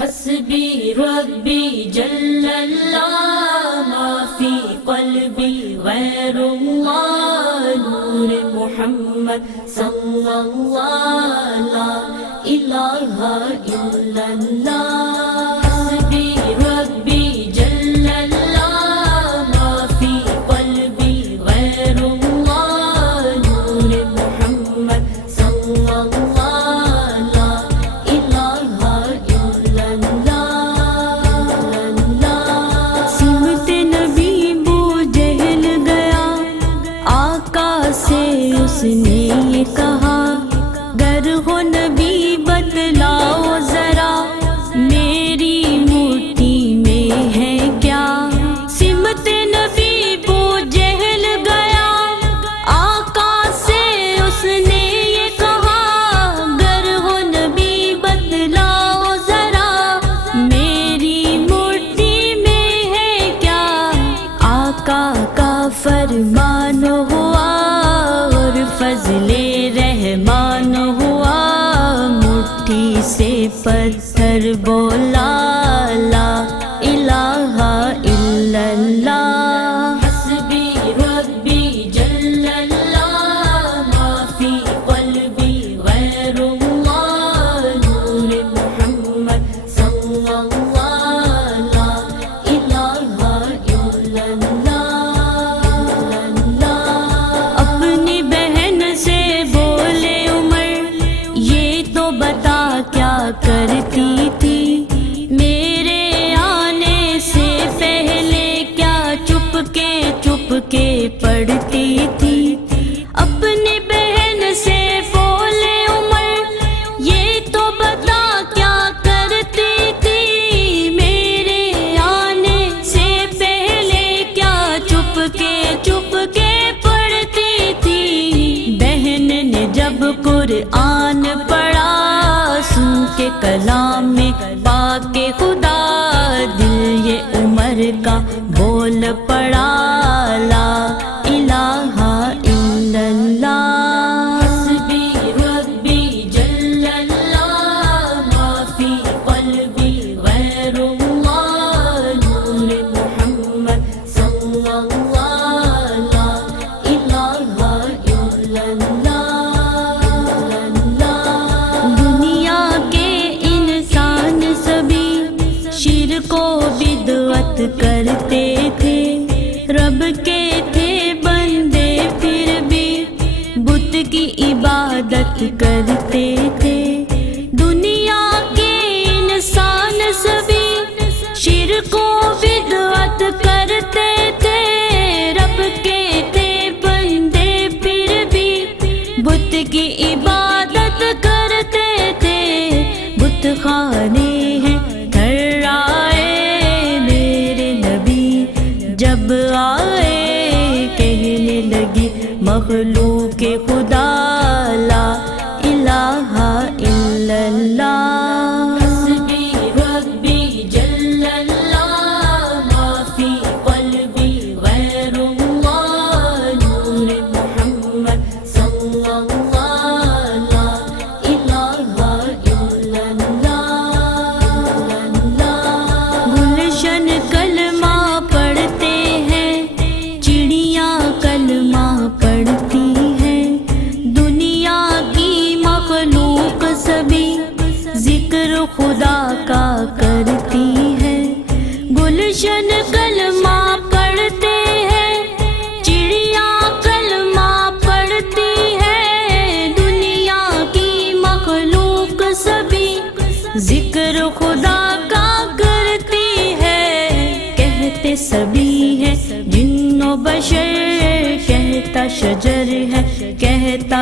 حسبی ربی جل اللہ ما فی قلبی غیر اللہ نور محمد صلی اللہ لا الہ الا اللہ حسبی ربی جل اللہ ما فی قلبی غیر اللہ نور محمد صلی اللہ لا الہ الا اللہ سمت نبی بو جہل گیا آقا سے اس نے یہ کہا گر ہو نبی بتلاؤ ذرا میری مٹھی میں ہے کیا سمت نبی بو جہل گیا آقا سے اس نے یہ کہا گر ہو نبی بتلاؤ ذرا میری مٹھی میں ہے کیا آقا کا فرمان ہوا اور فضل رحمان ہوا مٹھی سے پتھر بولا لا الہ الا اللہ حسبی ربی جل اللہ ما فی قلبی غیر اللہ نور محمد صلی اللہ لا الہ الا اللہ اپنی بہن سے بولے عمر یہ تو بتا کیا کرتی تھی میرے آنے سے پہلے کیا چپ کے پڑھتی تھی اپنی بہن سے بولے عمر یہ تو بتا کیا کرتی تھی میرے آنے سے پہلے کیا چپ کے پڑھتی تھی بہن نے جب قرآن پڑھا سن کے کلام میں پاک خدا دل یہ عمر کا بول پڑا لا الہ الا اللہ حسبی ربی جل اللہ ما فی قلبی غیر اللہ نور محمد صلی اللہ لا الہ الا اللہ دنیا کے انسان سبھی شرک و بدعت کرتے تھے رب کے تھے بندے پھر بھی بت کی عبادت کرتے تھے دنیا کے انسان سبھی شرک و بدعت کرتے تھے رب کے تھے بندے پھر بھی بت کی عبادت کرتے تھے بت خانے ہیں تھرائے میرے نبی جب آئے کہنے لگی مخلوق خدا لا الہ الا اللہ حسبی ربی جل اللہ ما فی قلبی غیر اللہ نور محمد صلی اللہ لا الہ الا اللہ گلشن کلمہ پڑھتے ہیں چڑیاں کلمہ پڑھتی ہیں دنیا کی مخلوق سبھی ذکر خدا کا کرتی ہے گلشن کلمہ پڑھتے ہیں چڑیاں کلمہ پڑھتی ہے دنیا کی مخلوق سبھی ذکر خدا کا کرتی ہے کہتے سبھی ہے جن و بشر کہتا شجر ہے کہتا